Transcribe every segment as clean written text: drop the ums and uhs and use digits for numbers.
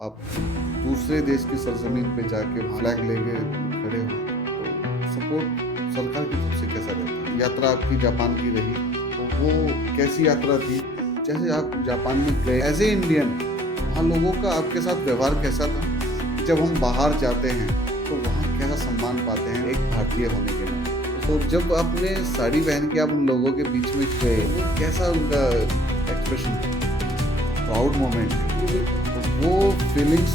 आप दूसरे देश की सरजमीन पे जाके फ्लैग लेके खड़े हो, तो सपोर्ट सरकार की तरफ से कैसा रहता है? यात्रा आपकी जापान की रही, तो वो कैसी यात्रा थी? जैसे आप जापान में गए एज ए इंडियन, वहाँ लोगों का आपके साथ व्यवहार कैसा था? जब हम बाहर जाते हैं तो वहाँ कैसा सम्मान पाते हैं एक भारतीय होने के नाते? तो जब आपने साड़ी पहन के आप उन लोगों के बीच में गए, वो कैसा उनका एक्सप्रेशन था? प्राउड मोमेंट, वो फीलिंग्स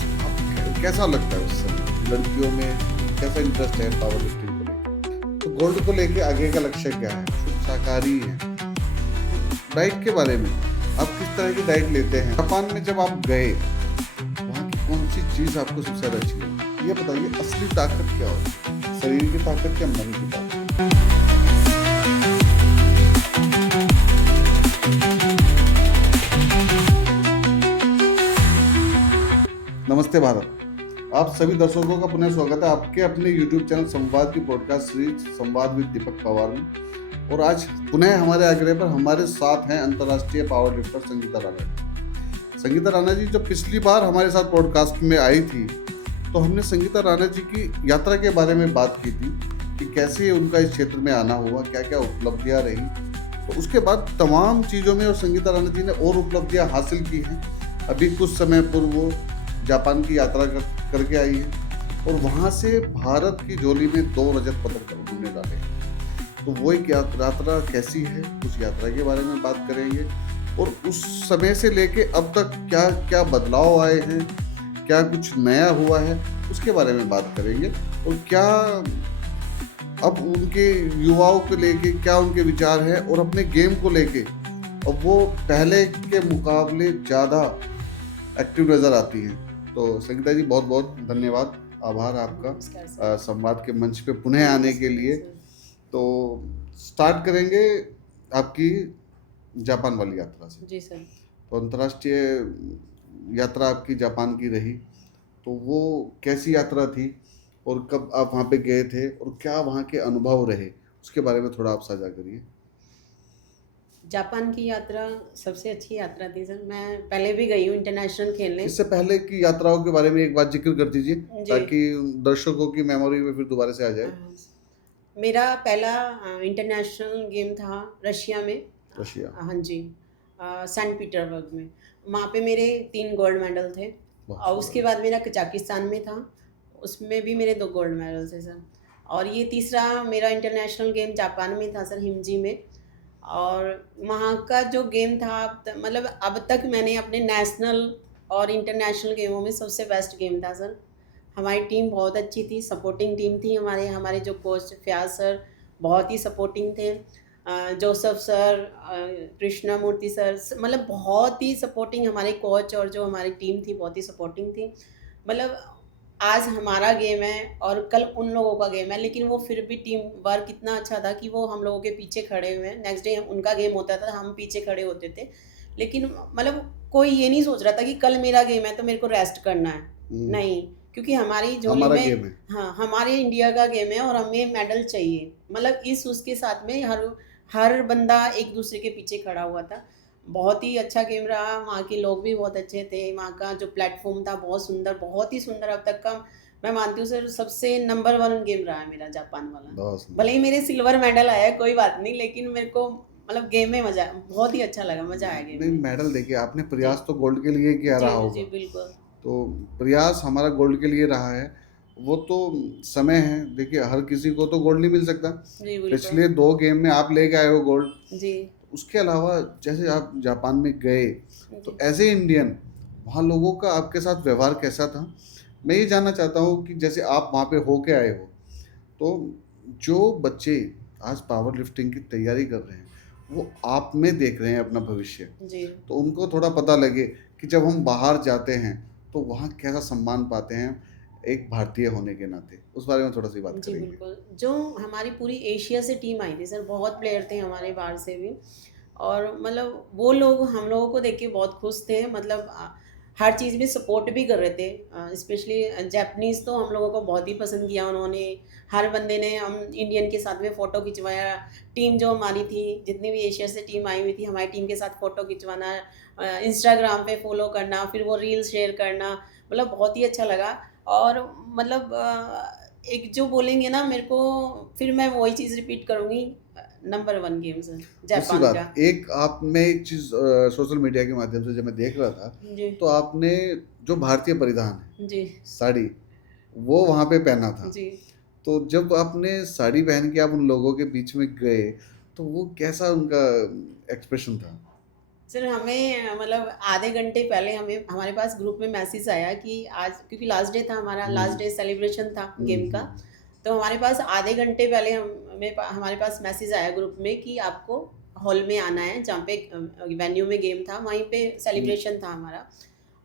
कैसा लगता है उस समय? लड़कियों में कैसा इंटरेस्ट है पावर लिफ्टिंग को लेकर? तो गोल्ड को लेके आगे का लक्ष्य क्या है? शुद्ध शाकाहारी है? डाइट के बारे में, आप किस तरह की डाइट लेते हैं? जापान में जब आप गए, वहाँ की कौन सी चीज़ आपको सबसे ज़्यादा अच्छी लगी? ये बताइए, असली ताकत क्या होती है? शरीर की ताकत या मन की ताकत? नमस्ते भारत। आप सभी दर्शकों का पुनः स्वागत है आपके अपने YouTube चैनल संवाद की पॉडकास्ट सीरीज संवाद विद दीपक पवार में। और आज पुनः हमारे आग्रह पर हमारे साथ हैं अंतर्राष्ट्रीय पावर लिफ्टर संगीता राणा जी। संगीता राणा जी जब पिछली बार हमारे साथ पॉडकास्ट में आई थी, तो हमने संगीता राणा जी की यात्रा के बारे में बात की थी कि कैसे उनका इस क्षेत्र में आना हुआ, क्या क्या उपलब्धियाँ रही। तो उसके बाद तमाम चीज़ों में और संगीता राणा जी ने और उपलब्धियाँ हासिल की हैं। अभी कुछ समय पूर्व वो जापान की यात्रा करके आई है और वहाँ से भारत की झोली में 2 रजत पदक उन्होंने डाले। तो वो एक यात्रा कैसी है, उस यात्रा के बारे में बात करेंगे और उस समय से लेके अब तक क्या क्या बदलाव आए हैं, क्या कुछ नया हुआ है, उसके बारे में बात करेंगे। और क्या अब उनके युवाओं को लेके क्या उनके विचार हैं और अपने गेम को लेके अब वो पहले के मुकाबले ज़्यादा एक्टिव नज़र आती हैं। तो संगीता जी बहुत बहुत धन्यवाद, आभार आपका संवाद के मंच पे पुनः आने के लिए। तो स्टार्ट करेंगे आपकी जापान वाली यात्रा से। जी सर। तो अंतर्राष्ट्रीय यात्रा आपकी जापान की रही, तो वो कैसी यात्रा थी और कब आप वहाँ पे गए थे और क्या वहाँ के अनुभव रहे, उसके बारे में थोड़ा आप साझा करिए। जापान की यात्रा सबसे अच्छी यात्रा थी सर। मैं पहले भी गई हूँ इंटरनेशनल खेलने। इससे पहले की यात्राओं के बारे में एक बार जिक्र कर दीजिए जी। ताकि दर्शकों की मेमोरी में फिर दोबारा से आ जाए। मेरा पहला इंटरनेशनल गेम था रशिया में। रशिया। हाँ जी। सेंट पीटर्सबर्ग में। वहाँ पे मेरे 3 गोल्ड मेडल थे। और उसके बाद मेरा कजाकिस्तान में था, उसमें भी मेरे 2 गोल्ड मेडल थे सर। और ये तीसरा मेरा इंटरनेशनल गेम जापान में था सर, हिमजी में। और वहाँ का जो गेम था मतलब अब तक मैंने अपने नेशनल और इंटरनेशनल गेमों में सबसे बेस्ट गेम था सर। हमारी टीम बहुत अच्छी थी, सपोर्टिंग टीम थी। हमारे जो कोच फयाज सर बहुत ही सपोर्टिंग थे। जोसेफ सर, कृष्णा मूर्ति सर, मतलब बहुत ही सपोर्टिंग हमारे कोच और जो हमारी टीम थी बहुत ही सपोर्टिंग थी। मतलब आज हमारा गेम है और कल उन लोगों का गेम है, लेकिन वो फिर भी टीम वर्क इतना अच्छा था कि वो हम लोगों के पीछे खड़े हुए हैं। नेक्स्ट डे उनका गेम होता था, हम पीछे खड़े होते थे। लेकिन मतलब कोई ये नहीं सोच रहा था कि कल मेरा गेम है तो मेरे को रेस्ट करना है, नहीं। क्योंकि हमारी झोली हमारा में गेम है। हाँ, हमारे इंडिया का गेम है और हमें मेडल चाहिए। मतलब इस उसके साथ में हर बंदा एक दूसरे के पीछे खड़ा हुआ था। बहुत ही अच्छा गेम रहा। वहाँ के लोग भी बहुत अच्छे थे। वहाँ का जो प्लेटफॉर्म था बहुत सुंदर, बहुत ही सुंदर। अब तक का मैं मानती हूँ सर सबसे नंबर 1 गेम रहा है मेरा जापान वाला। भले ही मेरे सिल्वर मेडल आया कोई बात नहीं, लेकिन मेरे को मतलब गेम में मजा बहुत ही अच्छा लगा, मजा आया गेम नहीं, में। मेडल देखिए, आपने प्रयास तो गोल्ड के लिए किया रहा जी होगा। जी बिल्कुल। तो प्रयास हमारा गोल्ड के लिए रहा है, वो तो समय है। देखिए हर किसी को तो गोल्ड नहीं मिल सकता। जी बिल्कुल। पिछले 2 गेम में आप लेके आए हो गोल्ड। जी उसके अलावा जैसे आप जापान में गए, तो जी एज ए इंडियन वहाँ लोगों का आपके साथ व्यवहार कैसा था? मैं ये जानना चाहता हूँ कि जैसे आप वहाँ पे होके आए हो, तो जो बच्चे आज पावर लिफ्टिंग की तैयारी कर रहे हैं, वो आप में देख रहे हैं अपना भविष्य, जी तो उनको थोड़ा पता लगे कि जब हम बाहर जाते हैं तो वहाँ कैसा सम्मान पाते हैं एक भारतीय होने के नाते, उस बारे में थोड़ा सी बात जी करेंगे। बिल्कुल। जो हमारी पूरी एशिया से टीम आई थी सर, बहुत प्लेयर थे हमारे बाहर से भी। और मतलब वो लोग हम लोगों को देख के बहुत खुश थे। मतलब हर चीज़ में सपोर्ट भी कर रहे थे। स्पेशली जापानीज़ तो हम लोगों को बहुत ही पसंद किया उन्होंने। हर बंदे ने हम इंडियन के साथ में फ़ोटो खिंचवाया। टीम जो हमारी थी, जितनी भी एशिया से टीम आई हुई थी, हमारी टीम के साथ फ़ोटो खिंचवाना, इंस्टाग्राम पे फॉलो करना, फिर वो रील शेयर करना। मतलब बहुत ही अच्छा लगा। और मतलब एक जो बोलेंगे ना मेरे को, फिर मैं वही चीज़ रिपीट करूँगी, नंबर 1 गेम्स है दूसरी जापान का। बात, एक आप मैं एक चीज़ सोशल मीडिया के माध्यम से जब मैं देख रहा था, जी, तो आपने जो भारतीय परिधान है, जी, साड़ी, वो वहाँ पे पहना था। जी। तो जब आपने साड़ी पहन के आप उन लोगों के बीच में गए, तो वो कैसा उनका एक्सप्रेशन था? सर हमें मतलब आधे घंटे पहले हमें हमारे पास ग्रुप में मैसेज आया कि आज, क्योंकि लास्ट डे था हमारा, लास्ट हुँ, डे सेलिब्रेशन था हुँ, गेम का। हुँ, तो हमारे पास आधे घंटे पहले हमारे पास मैसेज आया ग्रुप में कि आपको हॉल में आना है, जहाँ पे वेन्यू में गेम था वहीं पे हुँ। सेलिब्रेशन था हमारा।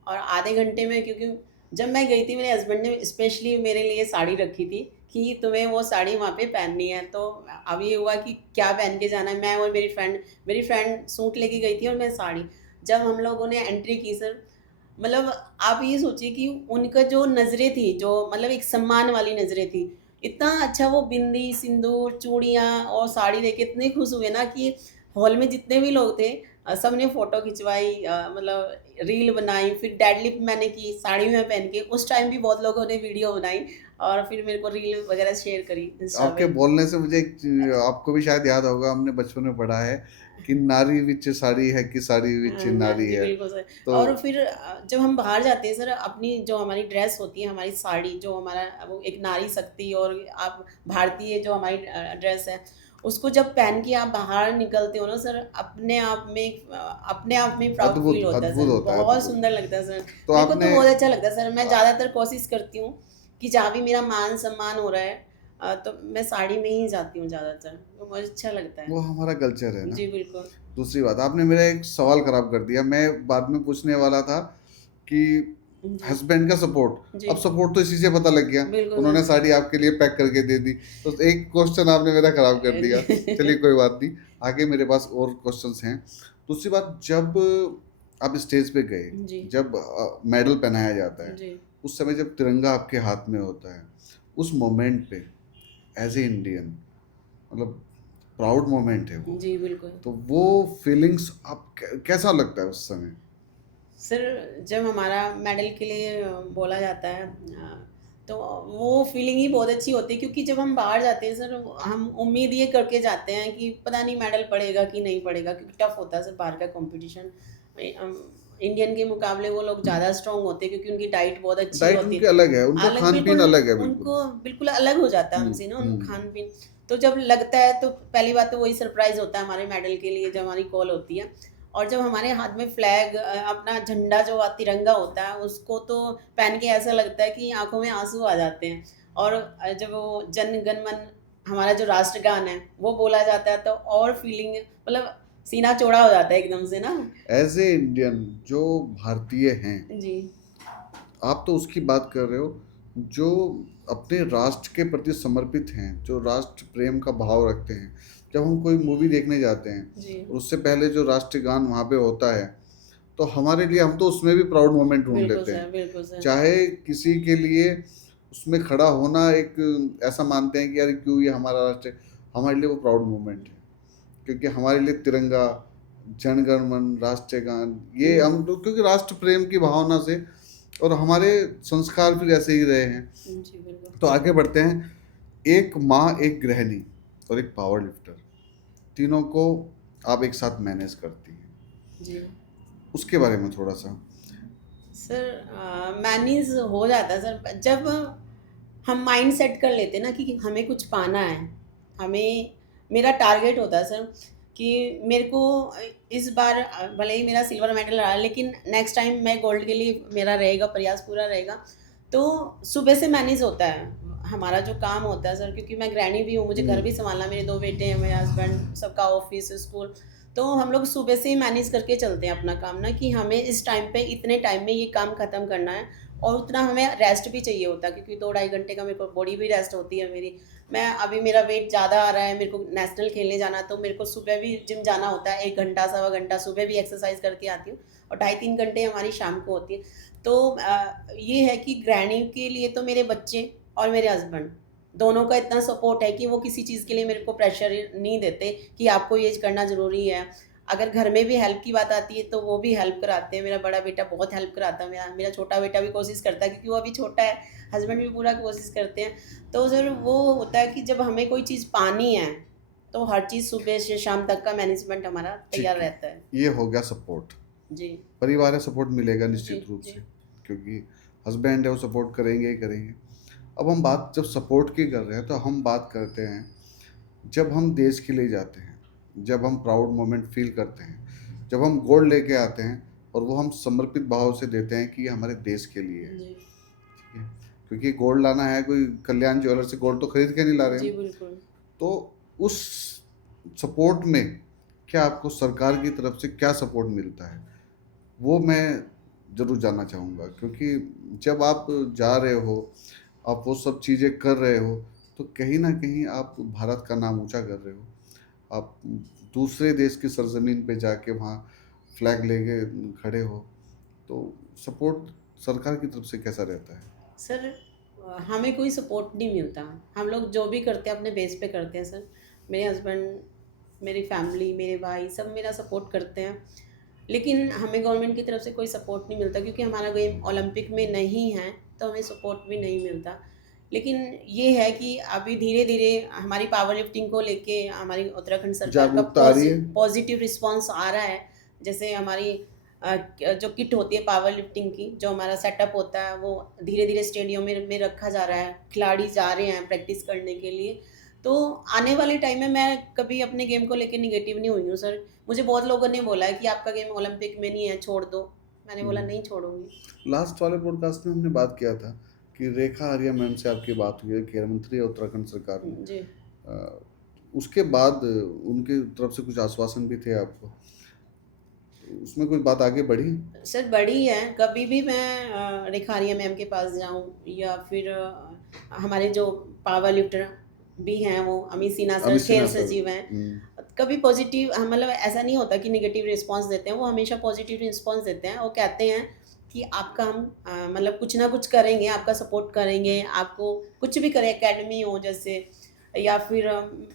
और आधे घंटे में, क्योंकि जब मैं गई थी मेरे हस्बैंड ने स्पेशली मेरे लिए साड़ी रखी थी कि तुम्हें वो साड़ी वहाँ पे पहननी है। तो अब ये हुआ कि क्या पहन के जाना है, मैं और मेरी फ्रेंड सूट लेके गई थी और मैं साड़ी। जब हम लोगों ने एंट्री की सर, मतलब आप ये सोचिए कि उनका जो नज़रें थी, जो मतलब एक सम्मान वाली नज़रें थी। इतना अच्छा वो बिंदी, सिंदूर, चूड़ियाँ और साड़ी देख के इतने खुश हुए ना कि हॉल में जितने भी लोग थे सबने फ़ोटो खिंचवाई, मतलब रील बनाई, फिर डेडलिफ्ट मैंने की साड़ी में पहन के। उस टाइम भी बहुत लोगों ने वीडियो बनाई और फिर मेरे को रील वगैरह शेयर करी इंस्टा आपके पे। बोलने से मुझे एक चीज़, आपको भी शायद याद होगा, हमने बचपन में पढ़ा है कि नारी विच साड़ी है कि साड़ी विच हाँ, हाँ नारी जी, है। बिल्कुल सर। तो और फिर जब हम बाहर जाते हैं सर, अपनी जो हमारी ड्रेस होती है, हमारी साड़ी जो हमारा वो एक नारी शक्ति और आप भारतीय जो हमारी ड्रेस है, उसको जब पहन के आप बाहर निकलते हो ना सर, अपने आप में प्राउड फील अद्भुत, होता है अद्भुत सर, होता है, बहुत अद्भुत। सुंदर लगता है सर। तो मेरे को तो आपने बहुत अच्छा लगता है सर, मैं अ, ज़्यादातर कोशिश करती हूँ कि जहाँ भी मेरा मान-सम्मान हो रहा है तो मैं साड़ी में ही जाती हूँ ज़्यादातर, तो मुझे अच्छा लगता वो है। हमारा कल्चर है ना। जी, बिल्कुल। दूसरी बात, आपने मेरा एक सवाल खराब कर दिया। मैं बाद में पूछने वाला था कि जी, हस्बैंड का सपोर्ट, जी, अब सपोर्ट तो इसी से पता लग गया, बिल्कुल उन्होंने सर। साड़ी आपके लिए पैक करके दे दी। तो एक क्वेश्चन आपने मेरा खराब कर दिया। चलिए कोई बात नहीं, आगे मेरे पास और क्वेश्चंस हैं। दूसरी बात, जब आप स्टेज पे गए, जी, जब मेडल पहनाया जाता है, जी। उस समय जब तिरंगा आपके हाथ में होता है, उस मोमेंट पे एज ए इंडियन, मतलब प्राउड मोमेंट है वो। जी, बिल्कुल। तो वो फीलिंग्स आप कैसा लगता है उस समय? सर जब हमारा मेडल के लिए बोला जाता है, तो वो फीलिंग ही बहुत अच्छी होती है, क्योंकि जब हम बाहर जाते हैं सर, हम उम्मीद ये करके जाते हैं कि पता नहीं मेडल पड़ेगा कि नहीं पड़ेगा, क्योंकि टफ होता है सर बाहर का कंपटीशन। इंडियन के मुकाबले वो लोग ज़्यादा स्ट्रांग होते हैं, क्योंकि उनकी डाइट बहुत अच्छी डाइट होती उनकी है। अलग है, उनका अलग खान-पीन बिल्कुल, अलग है बिल्कुल। उनको बिल्कुल अलग हो जाता है हुँ, हमसे ना, उन हुँ। खान-पीन। तो जब लगता है तो पहली बात तो वही सरप्राइज़ होता है हमारे मेडल के लिए, जब हमारी कॉल होती है। और जब हमारे हाथ में फ्लैग, अपना झंडा जो तिरंगा होता है, उसको तो पहन के ऐसा लगता है कि आँखों में आँसू आ जाते हैं। और जब वो जन गण मन, हमारा जो राष्ट्रगान है, वो बोला जाता है, तो और फीलिंग मतलब सीना चौड़ा हो जाता है एकदम से ना। एज़ ए इंडियन जो भारतीय हैं, जी, आप तो उसकी बात कर रहे हो, जो अपने राष्ट्र के प्रति समर्पित हैं, जो राष्ट्र प्रेम का भाव रखते हैं। जब हम कोई मूवी देखने जाते हैं, जी। और उससे पहले जो राष्ट्रगान वहाँ पे होता है, तो हमारे लिए, हम तो उसमें भी प्राउड मोमेंट ढूँढ बिल्कुल लेते सर, हैं। बिल्कुल सर। चाहे किसी के लिए उसमें खड़ा होना एक ऐसा मानते हैं कि यार क्यों, ये हमारा राष्ट्र है, हमारे लिए वो प्राउड मोमेंट है। क्योंकि हमारे लिए तिरंगा, जन गण मन, राष्ट्रीय गान, ये हुँ, हम लोग, क्योंकि राष्ट्र प्रेम की भावना से, और हमारे संस्कार फिर ऐसे ही रहे हैं। जी, बिल्कुल। तो आगे बढ़ते हैं। एक माँ, एक गृहिणी और एक पावर लिफ्टर, तीनों को आप एक साथ मैनेज करती हैं, जी। उसके बारे में थोड़ा सा। सर मैनेज हो जाता है सर, जब हम माइंड सेट कर लेते हैं ना कि हमें कुछ पाना है। हमें, मेरा टारगेट होता है सर कि मेरे को इस बार भले ही मेरा सिल्वर मेडल रहा, लेकिन नेक्स्ट टाइम मैं गोल्ड के लिए मेरा रहेगा, प्रयास पूरा रहेगा। तो सुबह से मैनेज होता है हमारा जो काम होता है सर, क्योंकि मैं गृहिणी भी हूँ, मुझे घर भी हुँ, संभालना, मेरे 2 बेटे हैं, मेरे हस्बैंड, सबका ऑफिस, स्कूल। तो हम लोग सुबह से ही मैनेज करके चलते हैं अपना काम ना, कि हमें इस टाइम पे, इतने टाइम में ये काम ख़त्म करना है। और उतना हमें रेस्ट भी चाहिए होता है, क्योंकि 2 ढाई घंटे का मेरे को बॉडी भी रेस्ट होती है मेरी। मैं अभी, मेरा वेट ज़्यादा आ रहा है, मेरे को नेशनल खेलने जाना है, तो मेरे को सुबह भी जिम जाना होता है, 1 घंटा, सवा घंटा सुबह भी एक्सरसाइज करके आती हूँ, और ढाई 3 घंटे हमारी शाम को होती है। तो ये है कि गृहिणी के लिए तो मेरे बच्चे और मेरे हस्बैंड, दोनों का इतना सपोर्ट है कि वो किसी चीज़ के लिए मेरे को प्रेशर नहीं देते कि आपको ये करना ज़रूरी है। अगर घर में भी हेल्प की बात आती है तो वो भी हेल्प कराते हैं। मेरा बड़ा बेटा बहुत हेल्प कराता है, मेरा मेरा छोटा बेटा भी कोशिश करता है क्योंकि वो अभी छोटा है। हस्बैंड भी पूरा कोशिश करते हैं। तो सर वो होता है कि जब हमें कोई चीज़ पानी है तो हर चीज़ सुबह से शाम तक का मैनेजमेंट हमारा ठीक तैयार है, रहता है। ये हो गया सपोर्ट। जी परिवार है, सपोर्ट मिलेगा जी निश्चित रूप जी से, क्योंकि हस्बैंड है वो सपोर्ट करेंगे ही करेंगे। अब हम बात जब सपोर्ट की कर रहे हैं तो हम बात करते हैं जब हम देश के लिए जाते हैं, जब हम प्राउड मोमेंट फील करते हैं, जब हम गोल्ड लेके आते हैं और वो हम समर्पित भाव से देते हैं कि ये हमारे देश के लिए है। जी ठीक है, क्योंकि गोल्ड लाना है, कोई कल्याण ज्वेलर से गोल्ड तो खरीद के नहीं ला रहे जी हम। बिल्कुल। तो उस सपोर्ट में क्या आपको सरकार की तरफ से क्या सपोर्ट मिलता है, वो मैं ज़रूर जानना चाहूँगा, क्योंकि जब आप जा रहे हो, आप वो सब चीज़ें कर रहे हो, तो कहीं न कहीं आप भारत का नाम ऊँचा कर रहे हो। आप दूसरे देश की सरज़मीन पे जाके वहाँ फ्लैग लेके खड़े हो, तो सपोर्ट सरकार की तरफ से कैसा रहता है? सर हमें कोई सपोर्ट नहीं मिलता। हम लोग जो भी करते हैं अपने बेस पे करते हैं सर। मेरे हस्बैंड, मेरी फैमिली, मेरे भाई सब मेरा सपोर्ट करते हैं। लेकिन हमें गवर्नमेंट की तरफ से कोई सपोर्ट नहीं मिलता क्योंकि हमारा गेम ओलंपिक में नहीं है, तो हमें सपोर्ट भी नहीं मिलता। लेकिन ये है कि अभी धीरे-धीरे हमारी पावर लिफ्टिंग को लेके हमारी उत्तराखंड सरकार का जागरूकता आ रही है? पॉजिटिव रिस्पॉन्स आ रहा है। जैसे हमारी जो किट होती है पावर लिफ्टिंग की, जो हमारा सेटअप होता है वो धीरे-धीरे स्टेडियम में रखा जा रहा है। खिलाड़ी जा रहे हैं प्रैक्टिस करने के लिए। तो आने वाले टाइम में मैं कभी अपने गेम को लेके नेगेटिव नहीं हुई हूँ सर। मुझे बहुत लोगों ने बोला है कि आपका गेम ओलंपिक में नहीं है, छोड़ दो। मैंने बोला हुँ। नहीं छोड़ूँगी। लास्ट वाले पॉडकास्ट में हमने बात किया था कि रेखा आर्या मैम से आपकी बात हुई है, खेल मंत्री है उत्तराखंड सरकार में। जी। अ, उसके बाद उनकी तरफ से कुछ आश्वासन भी थे आपको, उसमें कोई बात आगे बढ़ी? सर बड़ी है, कभी भी मैं रेखा आर्या मैम के पास जाऊँ या फिर हमारे जो पावर लिफ्टर भी हैं वो अमित सिन्हा सर अमित खेल सिन्हा सर। सचिव हैं। हुँ। कभी पॉजिटिव मतलब ऐसा नहीं होता कि नेगेटिव रिस्पॉन्स देते हैं, वो हमेशा पॉजिटिव रिस्पॉन्स देते हैं। वो कहते हैं कि आपका हम मतलब कुछ ना कुछ करेंगे, आपका सपोर्ट करेंगे, आपको कुछ भी करें, एकेडमी हो जैसे या फिर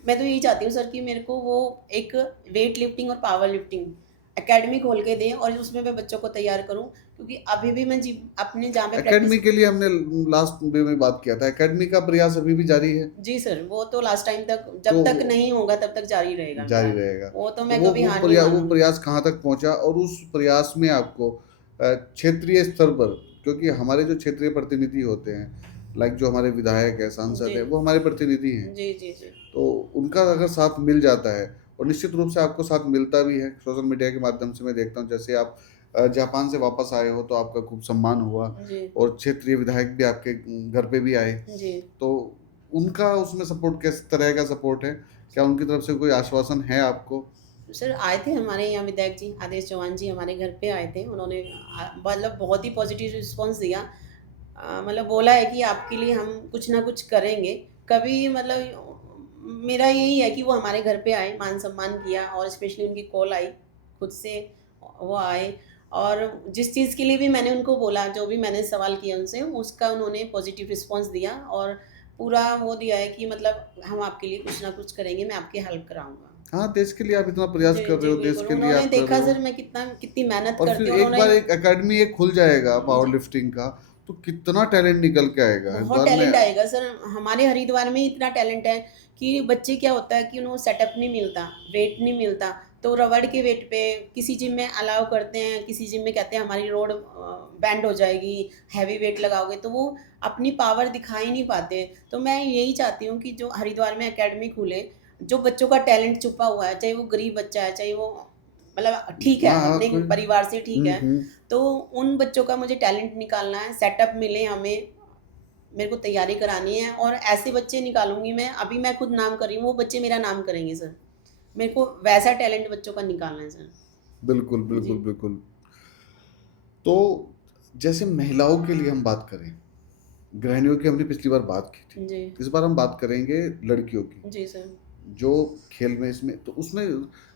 मैं तो यही चाहती हूँ सर कि मेरे को वो एक वेट लिफ्टिंग और पावर लिफ्टिंग एकेडमी खोल के दें और उसमें मैं बच्चों को तैयार करूँ क्योंकि अभी भी मैं जी अपने जहाँ पे एकेडमी प्रैक्टिस। के लिए हमने लास्ट में बात किया था, एकेडमी का प्रयास अभी भी जारी है? जी सर, वो तो लास्ट टाइम तक तो जब तक नहीं होगा तब तक जारी रहेगा जारी मेरा। रहेगा। वो तो तो मैं कभी हार नहीं वो मानूँगी। प्रयास कहाँ तक पहुँचा, और उस प्रयास में आपको क्षेत्रीय स्तर पर, क्योंकि हमारे जो क्षेत्रीय प्रतिनिधि होते हैं, लाइक जो हमारे विधायक है, सांसद जी। है, वो हमारे प्रतिनिधि हैं। जी, जी, जी। तो उनका अगर साथ मिल जाता है, और निश्चित रूप से आपको साथ मिलता भी है, सोशल मीडिया के माध्यम से मैं देखता हूँ, जैसे आप जापान से वापस आए हो तो आपका खूब सम्मान हुआ, जी, और क्षेत्रीय विधायक भी आपके घर पे भी आए। जी। तो उनका उसमें सपोर्ट किस तरह का सपोर्ट है? क्या उनकी तरफ से कोई आश्वासन है आपको? सर आए थे हमारे यहाँ विधायक जी, आदेश चौहान जी हमारे घर पे आए थे। उन्होंने मतलब बहुत ही पॉजिटिव रिस्पॉन्स दिया। मतलब बोला है कि आपके लिए हम कुछ ना कुछ करेंगे। कभी मतलब मेरा यही है कि वो हमारे घर पे आए, मान-सम्मान किया और स्पेशली उनकी कॉल आई, खुद से वो आए और जिस चीज़ के लिए भी मैंने उनको बोला, जो भी मैंने सवाल किया उनसे, उसका उन्होंने पॉजिटिव रिस्पॉन्स दिया और पूरा वो दिया है कि मतलब हम आपके लिए कुछ ना कुछ करेंगे, मैं आपकी हेल्प कराऊँगा। हाँ, देश के लिए आप इतना प्रयास जी, कर रहे जी, हो, देश बिल्कुल। के लिए उन्होंने आप कर रहे देखा हो, सर मैं कितनी मेहनत और करती फिर हूँ, एक बार उन्होंने एक अकेडमी एक खुल जाएगा पावर जी, लिफ्टिंग का, तो कितना टैलेंट निकल के आएगा बहुत हरिद्वार में। टैलेंट आएगा सर। हमारे हरिद्वार में इतना टैलेंट है कि बच्चे क्या होता है कि उन्हें सेटअप नहीं मिलता, वेट नहीं मिलता, तो रबड़ के वेट पे किसी जिम में अलाउ करते हैं, किसी जिम में कहते हैं हमारी रोड बैंड हो जाएगी, हैवी वेट लगाओगे, तो वो अपनी पावर दिखा ही नहीं पाते। तो मैं यही चाहती हूँ कि जो हरिद्वार में एकेडमी खुले, जो बच्चों का टैलेंट छुपा हुआ है, चाहे वो गरीब बच्चा है, चाहे वो मतलब ठीक है, हाँ, हाँ, अपने कोई। परिवार से ठीक है, हुँ। तो उन बच्चों का मुझे टैलेंट निकालना है, सेटअप मिले हमें, मेरे को तैयारी करानी है और ऐसे बच्चे निकालूँगी मैं, अभी मैं खुद नाम कर रही हूँ, वो बच्चे मेरा नाम करेंगे सर। मेरे को वैसा टैलेंट बच्चों का निकालना है सर। बिल्कुल, जी, बिल्कुल, बिल्कुल। तो जैसे महिलाओं के लिए हम बात करें, गृहिणियों की हमने पिछली बार बात की थी। जी, इस बार हम बात करेंगे लड़कियों की, जी सर। जो खेल में इसमें, तो उसमें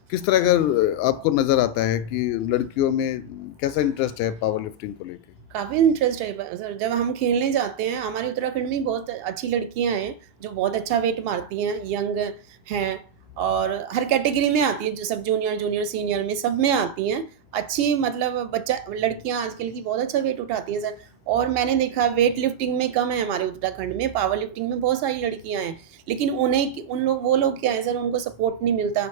किस तरह का आपको नज़र आता है कि लड़कियों में कैसा इंटरेस्ट है पावर लिफ्टिंग को लेके? काफ़ी इंटरेस्ट है सर। जब हम खेलने जाते हैं, हमारे उत्तराखंड में बहुत अच्छी लड़कियां हैं जो बहुत अच्छा वेट मारती हैं, यंग हैं और हर कैटेगरी में आती है, जो सब जूनियर सीनियर में सब में आती हैं। अच्छी मतलब बच्चा लड़कियां आजकल की बहुत अच्छा वेट उठाती हैं सर। और मैंने देखा वेट लिफ्टिंग में कम है हमारे उत्तराखंड में, पावर लिफ्टिंग में बहुत सारी लड़कियां हैं, लेकिन उन्हें उन लोग वो लोग क्या है सर, उनको सपोर्ट नहीं मिलता,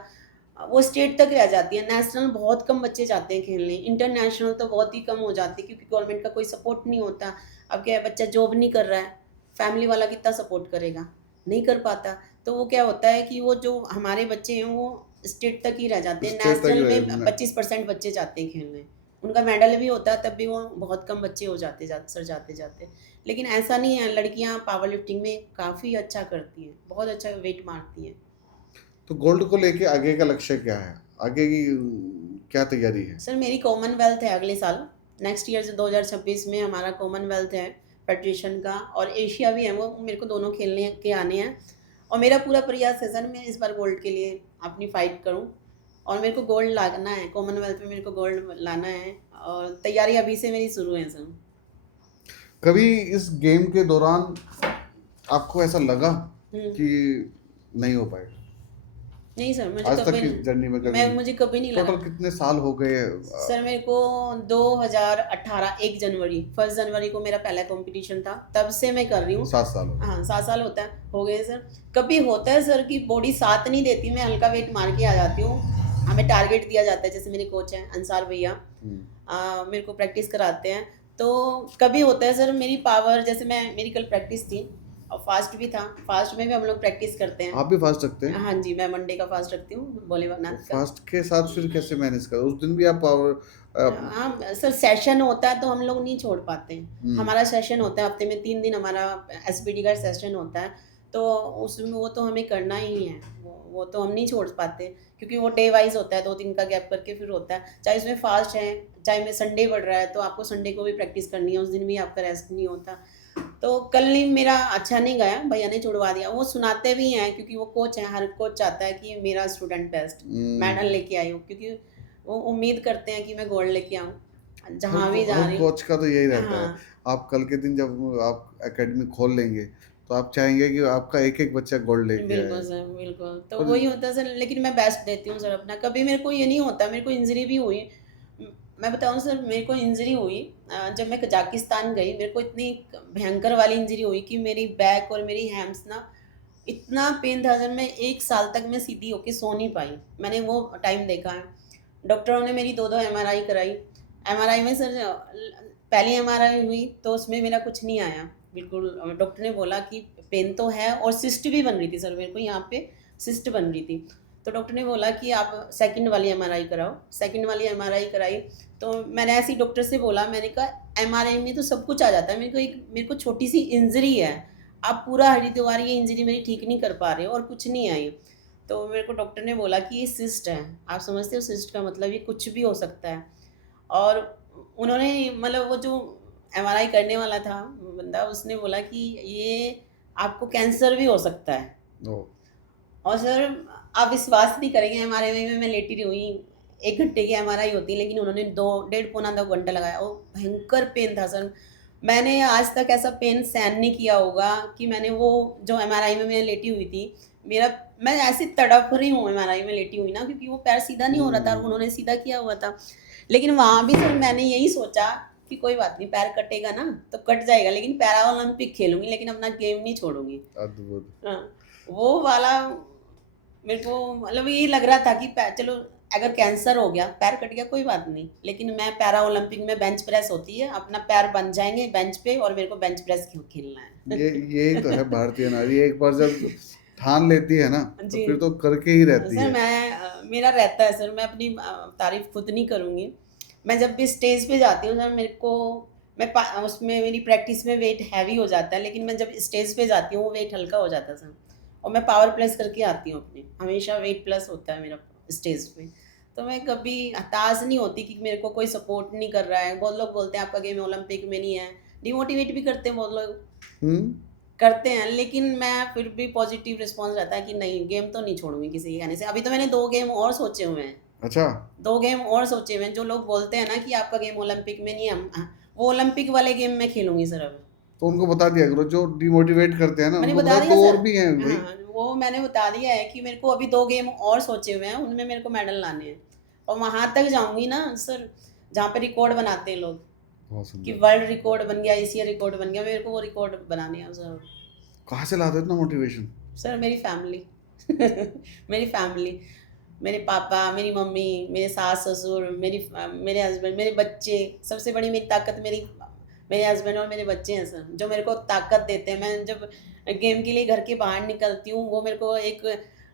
वो स्टेट तक रह जाती है। नेशनल बहुत कम बच्चे जाते हैं खेलने, इंटरनेशनल तो बहुत ही कम हो जाती है, क्योंकि गवर्नमेंट का कोई सपोर्ट नहीं होता। अब क्या है, बच्चा जॉब नहीं कर रहा है, फैमिली वाला कितना सपोर्ट करेगा, नहीं कर पाता। तो वो क्या होता है कि वो जो हमारे बच्चे हैं वो स्टेट तक ही रह जाते हैं। स्टेट तक नेशनल में ही 25% बच्चे जाते हैं खेलने, उनका मेडल भी होता है, तब भी वो बहुत कम बच्चे हो जाते सर जाते जाते। लेकिन ऐसा नहीं है, लड़कियां पावर लिफ्टिंग में काफ़ी अच्छा करती हैं, बहुत अच्छा वेट मारती हैं। तो गोल्ड को लेके आगे का लक्ष्य क्या है, आगे की क्या तैयारी है? सर मेरी कॉमनवेल्थ है अगले साल, नेक्स्ट ईयर से 2026 में हमारा कॉमनवेल्थ है फेडरेशन का, और एशिया भी है, वो मेरे को दोनों खेलने के आने हैं। और मेरा पूरा प्रयास है सर, मैं इस बार गोल्ड के लिए अपनी फ़ाइट करूं, और मेरे को गोल्ड लाना है कॉमनवेल्थ में, मेरे को गोल्ड लाना है, और तैयारी अभी से मेरी शुरू है सर। कभी इस गेम के दौरान आपको ऐसा लगा हम्म। कि नहीं हो पाएगा? नहीं सर, मुझे आज तक कभी की जर्नी में कभी मुझे कभी नहीं लगा। टोटल कितने साल हो गए? सर मेरे को 2018 1 जनवरी को मेरा पहला कंपटीशन था, तब से मैं कर रही हूँ। 7 साल हो गए। हाँ 7 साल हो गए सर। कभी होता है सर कि बॉडी साथ नहीं देती, मैं हल्का वेट मार के आ जाती हूँ, हमें टारगेट दिया जाता है, जैसे मेरे कोच हैं अंसार भैया, मेरे को प्रैक्टिस कराते हैं। तो कभी होता है सर मेरी पावर, जैसे मेरी कल प्रैक्टिस थी और फास्ट भी था, फास्ट में भी हम लोग प्रैक्टिस करते हैं। आप भी फास्ट रखते हैं? हाँ जी, मैं मंडे का फास्ट रखती हूँ, भोलेनाथ का। फास्ट के साथ फिर कैसे मैनेज कर, उस दिन भी आप पावर? हाँ सर, सेशन होता है तो हम लोग नहीं छोड़ पाते हैं। हमारा सेशन होता है हफ्ते में 3 दिन, हमारा एसपीडी का सेशन होता है, तो उसमें वो तो हमें करना ही है, वो तो हम नहीं छोड़ पाते, क्योंकि वो डे वाइज होता है, 2 दिन का गैप करके फिर होता है। चाहे उसमें फास्ट है, चाहे में संडे बढ़ रहा है, तो आपको संडे को भी प्रैक्टिस करनी है, उस दिन भी आपका रेस्ट नहीं होता। तो कल नहीं, मेरा अच्छा नहीं गया, भैया ने छुड़वा दिया। वो सुनाते भी हैं, क्योंकि वो कोच हैं, हर कोच चाहता है कि मेरा स्टूडेंट बेस्ट मेडल लेके आई हो, क्योंकि वो उम्मीद करते हैं कि मैं गोल्ड लेके आऊँ जहाँ भी जा रही हूँ। कोच का तो यही रहता है। हाँ आप कल के दिन जब आप एकेडमी खोल लेंगे तो आप चाहेंगे कि आपका एक एक बच्चा गोल्ड लेके बिल्कुल आए। सर, बिल्कुल। तो और वही होता है सर, लेकिन मैं बेस्ट देती हूँ सर अपना। कभी मेरे को ये नहीं होता, मेरे को इंजरी भी हुई। मैं बताऊँ सर, मेरे को इंजरी हुई जब मैं कजाकिस्तान गई, मेरे को इतनी भयंकर वाली इंजरी हुई कि मेरी बैक और मेरी हैम्स ना इतना पेन था सर, मैं 1 साल तक मैं सीधी होके सो नहीं पाई। मैंने वो टाइम देखा है। डॉक्टरों ने मेरी 2 एमआरआई कराई। एमआरआई में सर पहली एमआरआई हुई तो उसमें मेरा कुछ नहीं आया बिल्कुल। डॉक्टर ने बोला कि पेन तो है, और सिस्ट भी बन रही थी सर, मेरे को यहाँ पे सिस्ट बन रही थी। तो डॉक्टर ने बोला कि आप सेकंड वाली एमआरआई कराओ। सेकंड वाली एमआरआई कराई, तो मैंने ऐसे ही डॉक्टर से बोला, मैंने कहा एमआरआई में तो सब कुछ आ जाता है, मेरे को छोटी सी इंजरी है, आप पूरा हरिद्वार ये इंजरी मेरी ठीक नहीं कर पा रहे हो, और कुछ नहीं आई। तो मेरे को डॉक्टर ने बोला कि ये सिस्ट है। आप समझते हो सिस्ट का मतलब, ये कुछ भी हो सकता है। और उन्होंने मतलब वो जो एमआरआई करने वाला था बंदा, उसने बोला कि ये आपको कैंसर भी हो सकता है। और सर आप विश्वास नहीं करेंगे, एमआरआई में मैं लेटी रही हुई, 1 घंटे की एमआरआई होती है, लेकिन उन्होंने 2 लगाया। वो भयंकर पेन था सर, मैंने आज तक ऐसा पेन सहन नहीं किया होगा कि मैंने वो जो एमआरआई में मैं लेटी हुई थी, मैं ऐसी तड़प रही हूँ एमआरआई में लेटी हुई ना, क्योंकि वो पैर सीधा नहीं हो रहा था, उन्होंने सीधा किया हुआ था। लेकिन वहाँ भी सर मैंने यही सोचा कि कोई बात नहीं, पैर कटेगा ना तो कट जाएगा, लेकिन पैरा ओलंपिक खेलूंगी, लेकिन अपना गेम नहीं छोड़ूंगी। अद्भुत। हाँ, वो वाला मेरे को मतलब ये लग रहा था कि चलो अगर कैंसर हो गया, पैर कट गया, कोई बात नहीं, लेकिन मैं पैरा ओलंपिक में बेंच प्रेस होती है, अपना पैर बन जाएंगे बेंच पे, और मेरे को बेंच प्रेस खेलना है। यही तो है भारतीय नारी, एक बार जब ठान लेती है ना तो जी फिर तो करके ही रहती सर, है। मेरा रहता है सर, मैं अपनी तारीफ खुद नहीं करूँगी। मैं जब भी स्टेज पे जाती हूँ सर, मेरे को उसमें मेरी प्रैक्टिस में वेट हैवी हो जाता है, लेकिन मैं जब स्टेज पे जाती हूँ वो वेट हल्का हो जाता है सर, और मैं पावर प्लस करके आती हूँ अपनी, हमेशा वेट प्लस होता है मेरा स्टेज पे। तो मैं कभी हताश नहीं होती कि मेरे को कोई सपोर्ट नहीं कर रहा है। बहुत लोग बोलते हैं आपका गेम ओलंपिक में नहीं है, डिमोटिवेट भी करते हैं बहुत लोग, करते हैं, लेकिन मैं फिर भी पॉजिटिव रिस्पॉन्स रहता है कि नहीं, गेम तो नहीं छोड़ूंगी किसी के कहने से। अभी तो मैंने 2 गेम और सोचे हुए हैं। अच्छा, 2 गेम और सोचे हुए हैं। जो लोग बोलते हैं ना कि आपका गेम ओलंपिक में नहीं है, वो ओलंपिक वाले गेम में खेलूंगी सर अब। तो उनको बता दिया करो, जो डिमोटिवेट करते हैं ना, मैंने उनको बता बता दिया दो, और सर। भी हैं भाई। हाँ, वो मैंने बता दिया है कि मेरे को अभी 2 गेम और सोचे हुए हैं, उनमें मेरे को मेडल लाने हैं और वहाँ तक जाऊँगी ना सर, जहाँ पे रिकॉर्ड बनाते हैं लोग, बहुत कि सुंदर। वर्ल्ड रिकॉर्ड बन गया, एशिया रिकॉर्ड बन गया, मेरे को वो रिकॉर्ड बनाने हैं सर। कहाँ से लाते हो इतना मोटिवेशन? सर मेरी फैमिली मेरी फैमिली, मेरे पापा, मेरी मम्मी, मेरे सास-ससुर, मेरे हस्बैंड, मेरे बच्चे, सबसे बड़ी मेरी ताकत मेरे हस्बैंड और मेरे बच्चे हैं सर, जो मेरे को ताकत देते हैं। मैं जब गेम के लिए घर के बाहर निकलती हूँ, वो मेरे को एक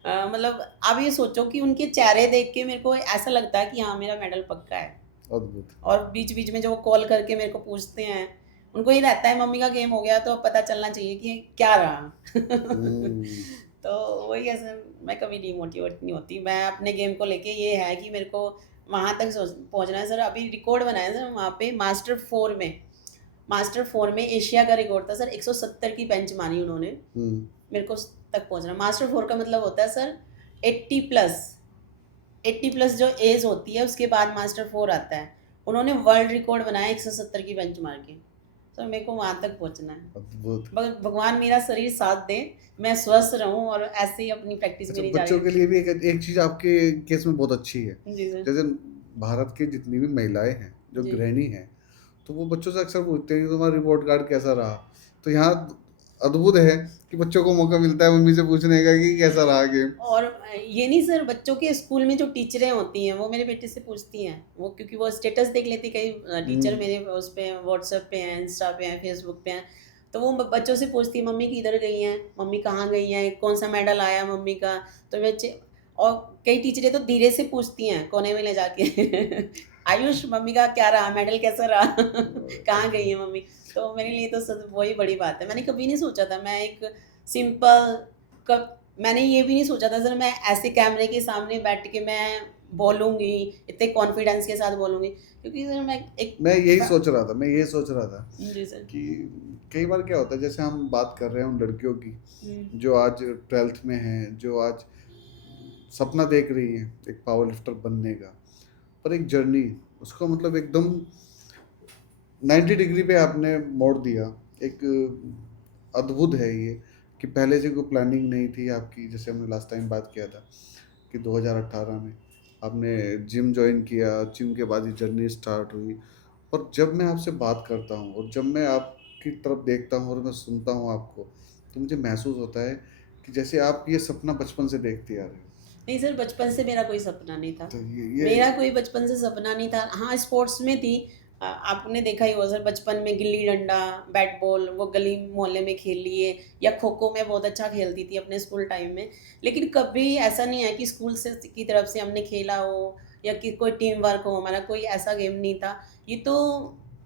मतलब आप ये सोचो कि उनके चेहरे देख के मेरे को ऐसा लगता है कि हाँ, मेरा मेडल पक्का है। अद्भुत। और बीच-बीच में जो वो कॉल करके मेरे को पूछते हैं, उनको ये रहता है मम्मी का गेम हो गया तो अब पता चलना चाहिए कि क्या रहा। हम्म। तो वही है सर, मैं कभी डिमोटिवेट नहीं होती। मैं अपने गेम को लेके ये है कि मेरे को वहाँ तक पहुँचना है सर। अभी रिकॉर्ड बनाया है सर वहाँ पे मास्टर 4 में एशिया का रिकॉर्ड था सर, 170 की बेंच मारी उन्होंने। मेरे को तक पहुँचना, मास्टर 4 का मतलब होता है सर 80 प्लस, 80 प्लस जो एज होती है उसके बाद मास्टर 4 आता है। उन्होंने वर्ल्ड रिकॉर्ड बनाया 170 की बेंच मार के। तो मेरे को वहाँ तक पहुँचना है। अद्भुत। भगवान मेरा शरीर साथ दे, मैं स्वस्थ रहूँ और ऐसे ही अपनी प्रैक्टिस अच्छा, मेरी जारी बच्चों के लिए भी एक चीज आपके केस में बहुत अच्छी है। जी सर। जैसे भारत की जितनी भी महिलाएं हैं जो जी। गृहिणी हैं, तो वो बच्चों से अक्सर पूछते हैं कि तुम्हारा रिपोर्ट कार्ड कैसा रहा। तो यहाँ अद्भुत है कि बच्चों को मौका मिलता है मम्मी से पूछने का कि कैसा रहा गेम। और ये नहीं सर, बच्चों के स्कूल में जो टीचरें होती हैं वो मेरे बेटे से पूछती हैं, वो क्योंकि वो स्टेटस देख लेती, कई टीचर मेरे उस पे व्हाट्सएप पे हैं, इंस्टा पे हैं, फेसबुक पे हैं, तो वो बच्चों से पूछती है मम्मी किधर गई हैं, मम्मी कहाँ गई हैं, कौन सा मेडल आया मम्मी का। तो बच्चे, और कई टीचरें तो धीरे से पूछती हैं कोने में ले जाके आयुष मम्मी का क्या रहा, मेडल कैसा रहा कहाँ गई है मम्मी। तो मेरे लिए तो सब वही बड़ी बात है। मैंने कभी नहीं सोचा था मैं एक सिंपल कब मैंने ये भी नहीं सोचा था सर मैं ऐसे कैमरे के सामने बैठ के मैं बोलूँगी, इतने कॉन्फिडेंस के साथ बोलूँगी, क्योंकि सर मैं यही सोच रहा था जी सर। कि कई बार क्या होता है, जैसे हम बात कर रहे हैं उन लड़कियों की जो आज 12th में हैं, जो आज सपना देख रही हैं एक पावर लिफ्टर बनने का, पर एक जर्नी उसको मतलब एकदम 90 डिग्री पे आपने मोड़ दिया। एक अद्भुत है ये कि पहले से कोई प्लानिंग नहीं थी आपकी। जैसे हमने लास्ट टाइम बात किया था कि 2018 में आपने जिम ज्वाइन किया, जिम के बाद ही जर्नी स्टार्ट हुई। और जब मैं आपसे बात करता हूँ और जब मैं आपकी तरफ देखता हूँ और मैं सुनता हूँ आपको, तो मुझे महसूस होता है कि जैसे आप ये सपना बचपन से देखते आ रहे हो। नहीं सर, बचपन से मेरा कोई सपना नहीं था। तो मेरा कोई बचपन से सपना नहीं था। हाँ, स्पोर्ट्स में थी। आपने देखा ही होगा सर, बचपन में गिल्ली डंडा, बैट बॉल वो गली मोहल्ले में खेल लिए, या खो खो में बहुत अच्छा खेलती थी अपने स्कूल टाइम में। लेकिन कभी ऐसा नहीं है कि स्कूल से की तरफ से हमने खेला हो या कि कोई टीम वर्क हो, हमारा कोई ऐसा गेम नहीं था। ये तो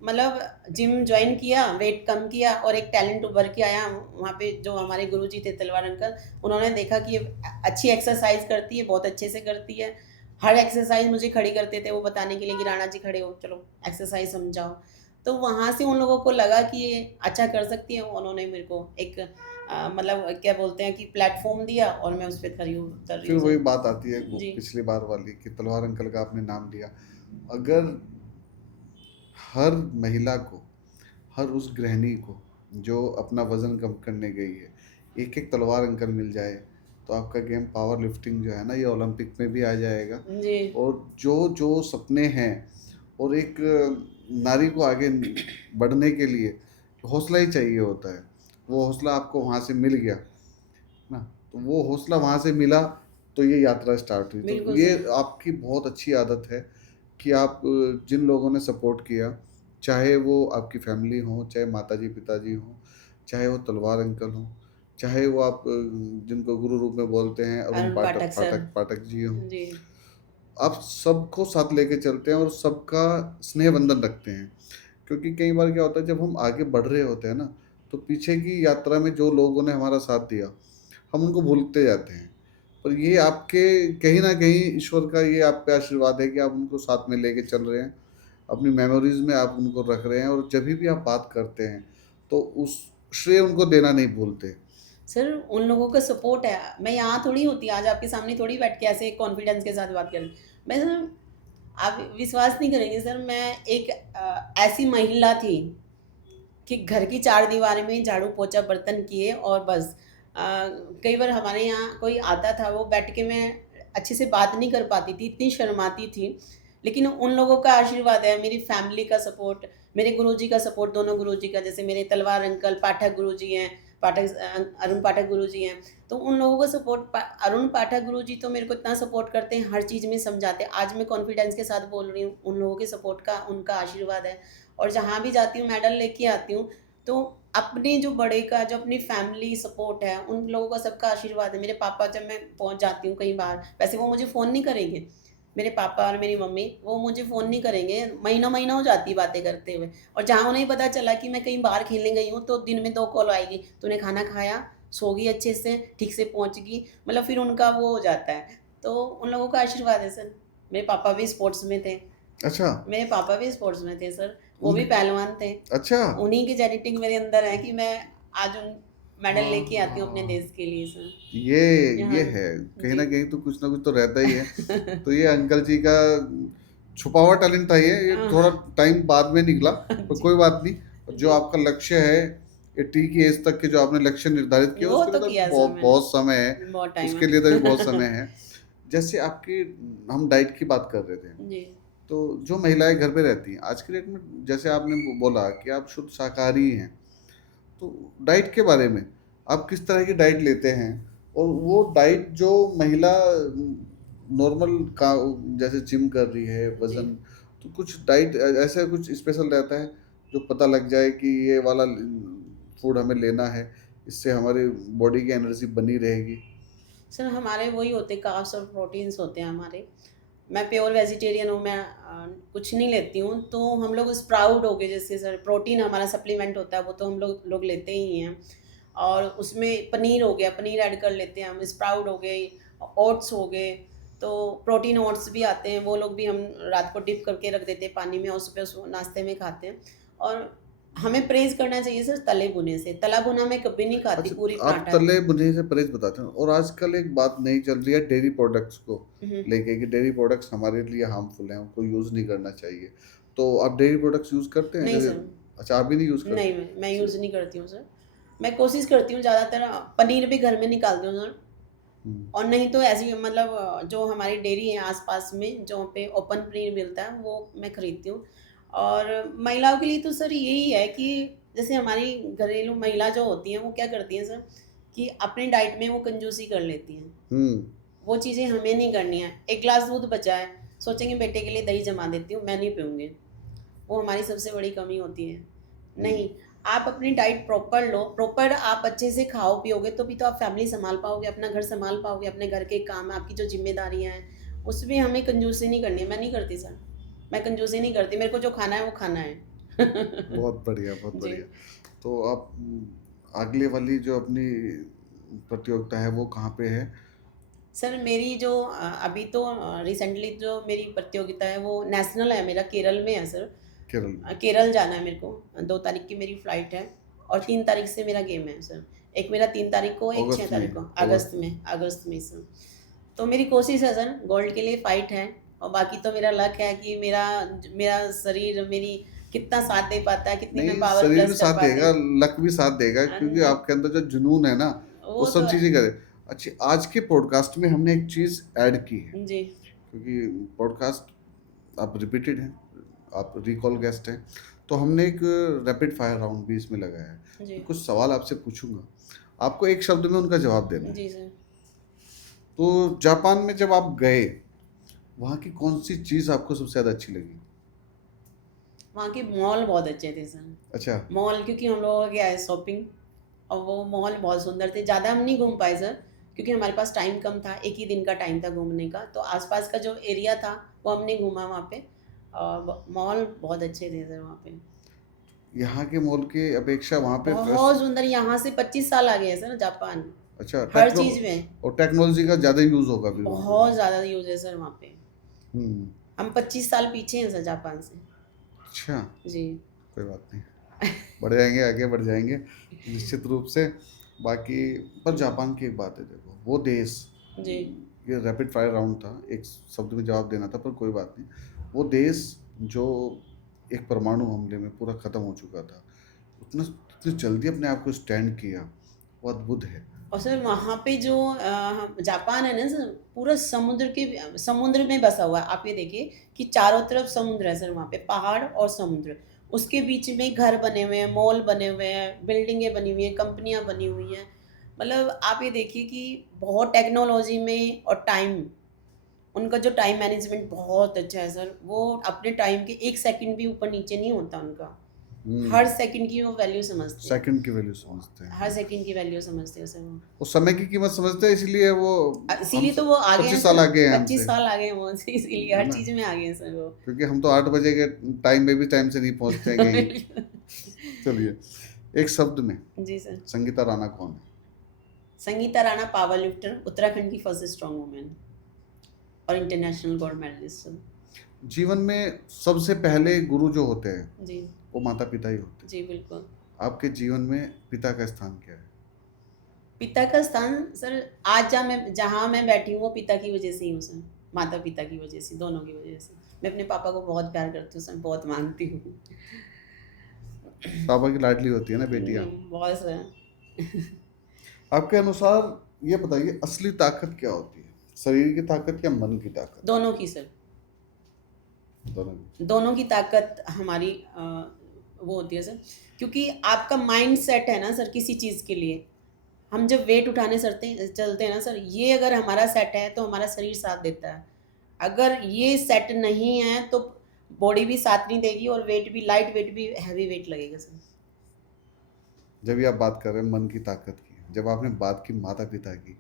मतलब जिम ज्वाइन किया, वेट कम किया और एक टैलेंट उभर के आया। वहाँ पे जो हमारे गुरुजी थे तलवार अंकल, उन्होंने देखा कि ये अच्छी एक्सरसाइज करती है, बहुत अच्छे से करती है। हर एक्सरसाइज मुझे खड़ी करते थे वो बताने के लिए कि राणा जी खड़े हो, चलो एक्सरसाइज समझाओ। तो वहाँ से उन लोगों को लगा कि ये अच्छा कर सकती है। उन्होंने मेरे को एक मतलब क्या बोलते हैं कि प्लेटफॉर्म दिया और मैं उस पर खड़ी उतर रही फिर हूँ वही सर। बात आती है वो जी। पिछली बार वाली कि तलवार अंकल का आपने नाम लिया। अगर हर महिला को, हर उस गृहिणी को जो अपना वजन कम करने गई है, एक एक तलवार अंकल मिल जाए, तो आपका गेम पावर लिफ्टिंग जो है ना, ये ओलंपिक में भी आ जाएगा। जी। और जो जो सपने हैं, और एक नारी को आगे बढ़ने के लिए हौसला ही चाहिए होता है। वो हौसला आपको वहाँ से मिल गया ना, तो वो हौसला वहाँ से मिला, तो ये यात्रा स्टार्ट हुई। तो बिल्कुल ये सर। आपकी बहुत अच्छी आदत है कि आप जिन लोगों ने सपोर्ट किया, चाहे वो आपकी फैमिली हो, चाहे माताजी पिताजी हो, चाहे वो तलवार अंकल हो, चाहे वो आप जिनको गुरु रूप में बोलते हैं अरुण अरुण पाठक पाठक सर। पाठक जी हो, जी। आप सबको साथ लेके चलते हैं और सबका स्नेह बंधन रखते हैं। क्योंकि कई बार क्या होता है, जब हम आगे बढ़ रहे होते हैं ना, तो पीछे की यात्रा में जो लोगों ने हमारा साथ दिया, हम उनको भूलते जाते हैं। पर ये आपके कहीं ना कहीं ईश्वर का ये आप पे आशीर्वाद है कि आप उनको साथ में लेके चल रहे हैं, अपनी मेमोरीज में आप उनको रख रहे हैं, और जब भी आप बात करते हैं तो उस श्रेय उनको देना नहीं भूलते। सर उन लोगों का सपोर्ट है। मैं यहाँ थोड़ी होती, आज आपके सामने थोड़ी बैठ के ऐसे कॉन्फिडेंस के साथ बात करूँ। मैं सर, आप विश्वास नहीं करेंगे सर, मैं एक ऐसी महिला थी कि घर की 4 दीवारी में झाड़ू पोछा बर्तन किए और बस कई बार हमारे यहाँ कोई आता था, वो बैठ के मैं अच्छे से बात नहीं कर पाती थी, इतनी शर्माती थी। लेकिन उन लोगों का आशीर्वाद है, मेरी फैमिली का सपोर्ट, मेरे गुरुजी का सपोर्ट, दोनों गुरुजी का, जैसे मेरे तलवार अंकल पाठक गुरुजी हैं, अरुण पाठक गुरुजी हैं, तो उन लोगों का सपोर्ट। अरुण पाठक गुरुजी तो मेरे को इतना सपोर्ट करते हैं, हर चीज़ में समझाते हैं। आज मैं कॉन्फिडेंस के साथ बोल रही हूँ, उन लोगों के सपोर्ट का, उनका आशीर्वाद है। और जहाँ भी जाती हूँ मेडल लेके आती हूँ, तो अपने जो बड़े का, जो अपनी फैमिली सपोर्ट है, उन लोगों का सबका आशीर्वाद है। मेरे पापा, जब मैं पहुंच जाती हूँ कहीं बाहर, वैसे वो मुझे फ़ोन नहीं करेंगे, मेरे पापा और मेरी मम्मी, वो मुझे फ़ोन नहीं करेंगे, महीना महीना हो जाती है बातें करते हुए। और जहाँ उन्हें पता चला कि मैं कहीं बाहर खेलने गई हूँ, तो दिन में 2 कॉल आएगी, तूने खाना खाया, सो गई अच्छे से, ठीक से पहुँच गई, मतलब फिर उनका वो हो जाता है। तो उन लोगों का आशीर्वाद है सर। मेरे पापा भी स्पोर्ट्स में थे, अच्छा। मेरे पापा भी स्पोर्ट्स में थे सर, वो उन भी पहलवान थे। अच्छा। उन्हीं की जेनेटिक मेरे अंदर है कि मैं आज उन मेडल लेके आती हूँ अपने हाँ, देश के लिए सर। ये यहाँ ये है, कहीं जी। ना कहीं तो कुछ ना कुछ तो रहता ही है। तो ये अंकल जी का छुपा हुआ टैलेंट था, ये थोड़ा टाइम बाद में निकला, पर जी, कोई बात नहीं। और जो जी। आपका लक्ष्य है, 80 की एज तक के जो आपने लक्ष्य निर्धारित किया, वो उसके लिए तो तो किया सर बहुत मैंने, बहुत समय है। बहुत टाइम उसके लिए तो है। अभी बहुत समय है। जैसे आपकी, हम डाइट की बात कर रहे थे, जी, तो जो महिलाएं घर पे रहती हैं आज की डेट में, जैसे आपने बोला कि आप शुद्ध शाकाहारी हैं, तो डाइट के बारे में आप किस तरह की डाइट लेते हैं? और वो डाइट जो महिला नॉर्मल का, जैसे जिम कर रही है, जी। वजन, तो कुछ डाइट ऐसा कुछ स्पेशल रहता है जो पता लग जाए कि ये वाला फूड हमें लेना है, इससे हमारी बॉडी की एनर्जी बनी रहेगी? सर हमारे वही होते कार्ब्स और प्रोटीन्स होते हैं हमारे। मैं प्योर वेजिटेरियन हूँ, मैं कुछ नहीं लेती हूँ, तो हम लोग स्प्राउट हो गए, जैसे सर प्रोटीन हमारा सप्लीमेंट होता है, वो तो हम लोग लेते ही हैं। और उसमें पनीर हो गया, पनीर ऐड कर लेते हैं हम, स्प्राउट हो गए, ओट्स हो गए, तो प्रोटीन ओट्स भी आते हैं, वो लोग भी हम रात को डिप करके रख देते हैं पानी में, और सुबह उसको नाश्ते में खाते हैं। और हमें परहेज करना चाहिए सर तले भुने से, तला भुना मैं कभी नहीं खाती, अच्छा, पूरी आप पराठा। तले भुने से परहेज बताते हैं। और आजकल एक बात नई चल रही है डेयरी प्रोडक्ट्स को हम्म, लेके, कि डेयरी प्रोडक्ट्स हमारे लिए हार्मफुल हैं, उनको यूज़ नहीं करना चाहिए। तो आप डेयरी प्रोडक्ट्स यूज़ करते हैं नहीं जैसे? सर, अच्छा, आप भी नहीं यूज़ नहीं करते? मैं यूज़ नहीं करती हूँ सर। मैं कोशिश करती हूँ ज़्यादातर पनीर भी घर में निकालती हूँ सर। हम्म। और नहीं तो ऐसी मतलब जो हमारी डेयरी है आसपास में, जहाँ पे ओपन पनीर मिलता है, वो मैं खरीदती हूँ। और महिलाओं के लिए तो सर यही है कि जैसे हमारी घरेलू महिला जो होती हैं, वो क्या करती हैं सर, कि अपनी डाइट में वो कंजूसी कर लेती हैं। हम्म। वो चीज़ें हमें नहीं करनी है। एक ग्लास दूध बचा है, सोचेंगे बेटे के लिए दही जमा देती हूँ, मैं नहीं पीऊँगी। वो हमारी सबसे बड़ी कमी होती है। हम्म। नहीं, आप अपनी डाइट प्रॉपर लो, प्रॉपर आप अच्छे से खाओ पियोगे, तो भी तो आप फैमिली सँभाल पाओगे, अपना घर सँभाल पाओगे, अपने घर के काम, आपकी जो ज़िम्मेदारियाँ हैं, उसमें हमें कंजूसी नहीं करनी है। मैं नहीं करती सर, मैं कंजूसी नहीं करती, मेरे को जो खाना है वो खाना है। बहुत बढ़िया, बहुत जी। बढ़िया। तो आप अगले वाली जो अपनी प्रतियोगिता है वो कहाँ पे है? सर मेरी जो अभी तो रिसेंटली जो मेरी प्रतियोगिता है, वो नेशनल है, मेरा केरल में है सर। केरल में? केरल जाना है मेरे को, 2 तारीख की मेरी फ़्लाइट है, और 3 तारीख से मेरा गेम है सर। एक मेरा 3 तारीख को, एक 6 अगस्त में? तारीख को, अगस्त में? अगस्त में सर। तो मेरी कोशिश है सर, गोल्ड के लिए फ़ाइट है, और बाकी तो मेरा लक है कि मेरा मेरा शरीर मेरी कितना साथ दे पाता है, कितनी मैं नहीं, पावर शरीर भी प्लस कर साथ पाती देगा, हूँ। लक भी साथ देगा, हाँ क्योंकि जी, आपके अंदर जो जुनून है ना, वो वो तो सब है। चीज़ें करे। अच्छी, आज के पॉडकास्ट में हमने एक चीज़ ऐड की है, जी, क्योंकि पॉडकास्ट आप रिपीटेड हैं, आप रिकॉल गेस्ट हैं, तो हमने एक रैपिड फायर राउंड भी इसमें लगाया है। जी, मैं कुछ सवाल आपसे पूछूंगा, आपको एक शब्द में उनका जवाब देना है। जी सर। तो जापान में जब आप गए, वहाँ की कौन सी चीज़ आपको सबसे ज़्यादा अच्छी लगी? वहाँ के मॉल बहुत अच्छे थे सर। अच्छा। मॉल, क्योंकि हम लोगों का क्या है शॉपिंग, और वो मॉल बहुत सुंदर थे। ज़्यादा हम नहीं घूम पाए सर, क्योंकि हमारे पास टाइम कम था, एक ही दिन का टाइम था घूमने का, तो आसपास का जो एरिया था वो हमने घूमा वहाँ पे। और मॉल बहुत अच्छे थे सर वहाँ पे, यहाँ के मॉल के अपेक्षा वहाँ पे बहुत सुंदर। यहाँ से 25 साल आगे है सर जापान, अच्छा, हर चीज़ में और टेक्नोलॉजी का ज़्यादा यूज़ होगा फिर वहाँ पे। बहुत ज़्यादा यूज है सर वहाँ पे। हम्म। हम 25 साल पीछे हैं सर जापान से। अच्छा, जी। कोई बात नहीं, बढ़ जाएंगे, आगे बढ़ जाएंगे निश्चित रूप से। बाकी, पर जापान की एक बात है, देखो वो देश, जी, ये रैपिड फायर राउंड था, एक शब्द में जवाब देना था, पर कोई बात नहीं। वो देश जो एक परमाणु हमले में पूरा ख़त्म हो चुका था, उतना इतनी जल्दी अपने आप को स्टैंड किया, वो अद्भुत है। और सर वहाँ पे जो जापान है ना सर, पूरा समुद्र में बसा हुआ है। आप ये देखिए कि चारों तरफ समुद्र है सर, वहाँ पे पहाड़ और समुद्र, उसके बीच में घर बने हुए हैं, मॉल बने हुए हैं, बिल्डिंगें बनी हुई हैं, कंपनियां बनी हुई हैं। मतलब आप ये देखिए कि बहुत टेक्नोलॉजी में, और टाइम, उनका जो टाइम मैनेजमेंट बहुत अच्छा है सर। वो अपने टाइम के एक सेकंड भी ऊपर नीचे नहीं होता उनका। हर सेकंड की वो वैल्यू समझते हैं, सेकंड की वैल्यू समझते हर हैं, सेकंड की वैल्यू समझते हैं सर वो। वो समय की कीमत समझते हैं, इसलिए वो इसीलिए हमसे तो वो आगे हैं 25 साल सर, आगे हैं 25 हमसे, साल आगे हैं वो इसीलिए है हर ना? चीज़ में आगे हैं सर वो। क्योंकि हम तो 8 बजे के टाइम में भी टाइम से नहीं पहुंचते हैं कहीं। बिल्कुल। चलिए, एक शब्द में जी सर। संगीता राणा कौन है? संगीता राणा पावर लिफ्टर, उत्तराखंड की फर्स्ट स्ट्रॉन्ग वुमेन और इंटरनेशनल गोल्ड मेडलिस्ट सर। जीवन में सबसे पहले गुरु जो होते हैं जी वो माता पिता ही होते हैं। जी बिल्कुल। आपके जीवन में पिता का स्थान क्या है? पिता का स्थान सर, आज जहाँ मैं बैठी हूँ वो पिता की वजह से ही हूँ सर, माता पिता की वजह से, दोनों की वजह से। मैं अपने पापा को बहुत प्यार करती हूँ सर, बहुत मानती हूँ। पापा की लाडली होती है ना बेटियां। बहुत सर। आपके अनुसार ये बताइए, असली ताकत क्या होती है? शरीर की ताकत या मन की ताकत? दोनों की सर, दोनों की। दोनों की ताकत हमारी वो होती है सर। क्योंकि आपका माइंड सेट है ना सर किसी चीज़ के लिए। हम जब वेट उठाने चलते हैं ना सर, ये अगर हमारा सेट है तो हमारा शरीर साथ देता है। अगर ये सेट नहीं है तो बॉडी भी साथ नहीं देगी, और वेट भी, लाइट वेट भी हैवी वेट लगेगा सर। जब ये आप बात कर रहे हैं मन की ताकत की, जब आपने बात की माता पिता की,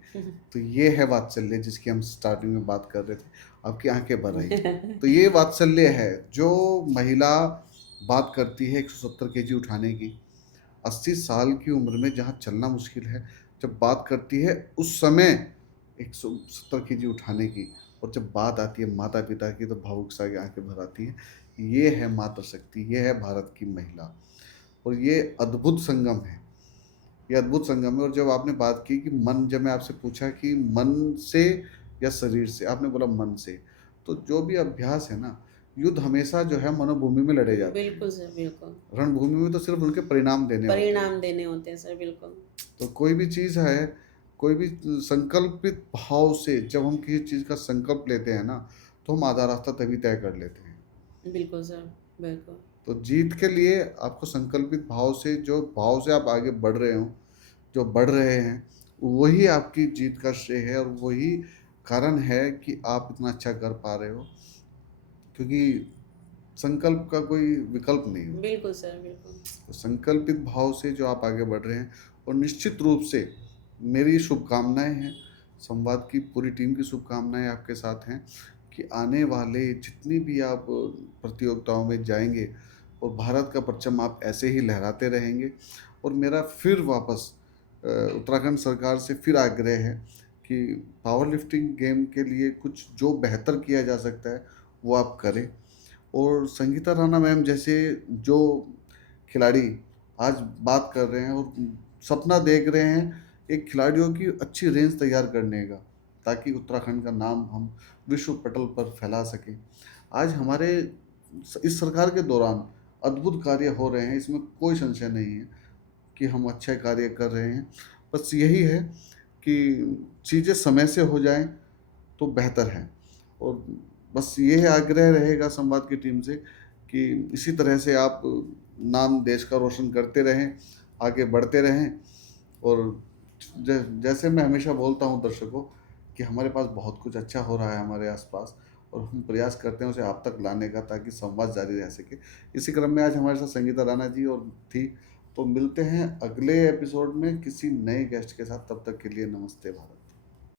तो ये है वात्सल्य जिसकी हम स्टार्टिंग में बात कर रहे थे। आपकी आंखें भर आई। तो ये वात्सल्य है जो महिला बात करती है 170 केजी उठाने की, 80 साल की उम्र में जहाँ चलना मुश्किल है, जब बात करती है उस समय 170 केजी उठाने की, और जब बात आती है माता पिता की तो भावुक सा की आंखें भर आती हैं। ये है मातृशक्ति, ये है भारत की महिला, और ये अद्भुत संगम है, ये अद्भुत संगम है। और जब आपने बात की कि मन, जब मैं आपसे पूछा कि मन से या शरीर से, आपने बोला मन से। तो जो भी अभ्यास है ना, युद्ध हमेशा जो है मनोभूमि में लड़े जाते हैं। बिल्कुल सर, बिल्कुल। रणभूमि में तो सिर्फ उनके परिणाम देने होते हैं। परिणाम देने होते हैं सर, बिल्कुल। तो कोई भी चीज़ है, कोई भी संकल्पित भाव से जब हम किसी चीज़ का संकल्प लेते हैं ना, तो हम आधा रास्ता तभी तय कर लेते हैं। बिल्कुल सर, बिल्कुल। तो जीत के लिए आपको संकल्पित भाव से, जो भाव से आप आगे बढ़ रहे हो, जो बढ़ रहे हैं, वही आपकी जीत का श्रेय है, और वही कारण है कि आप इतना अच्छा कर पा रहे हो, क्योंकि संकल्प का कोई विकल्प नहीं हो। बिल्कुल सर, बिल्कुल। तो संकल्पित भाव से जो आप आगे बढ़ रहे हैं, और निश्चित रूप से मेरी शुभकामनाएं हैं, संवाद की पूरी टीम की शुभकामनाएं आपके साथ हैं कि आने वाले जितनी भी आप प्रतियोगिताओं में जाएंगे, और भारत का परचम आप ऐसे ही लहराते रहेंगे। और मेरा फिर वापस उत्तराखंड सरकार से फिर आग्रह है कि पावर लिफ्टिंग गेम के लिए कुछ जो बेहतर किया जा सकता है वो आप करें। और संगीता राणा मैम जैसे जो खिलाड़ी आज बात कर रहे हैं और सपना देख रहे हैं एक खिलाड़ियों की अच्छी रेंज तैयार करने का, ताकि उत्तराखंड का नाम हम विश्व पटल पर फैला सकें। आज हमारे इस सरकार के दौरान अद्भुत कार्य हो रहे हैं, इसमें कोई संशय नहीं है कि हम अच्छे कार्य कर रहे हैं। बस यही है कि चीज़ें समय से हो जाएं तो बेहतर है। और बस ये है आग्रह रहेगा संवाद की टीम से कि इसी तरह से आप नाम देश का रोशन करते रहें, आगे बढ़ते रहें। और जैसे मैं हमेशा बोलता हूँ दर्शकों कि हमारे पास बहुत कुछ अच्छा हो रहा है हमारे आसपास, और हम प्रयास करते हैं उसे आप तक लाने का, ताकि संवाद जारी रह सके। इसी क्रम में आज हमारे साथ संगीता राणा जी और थी। तो मिलते हैं अगले एपिसोड में किसी नए गेस्ट के साथ, तब तक के लिए नमस्ते भारत।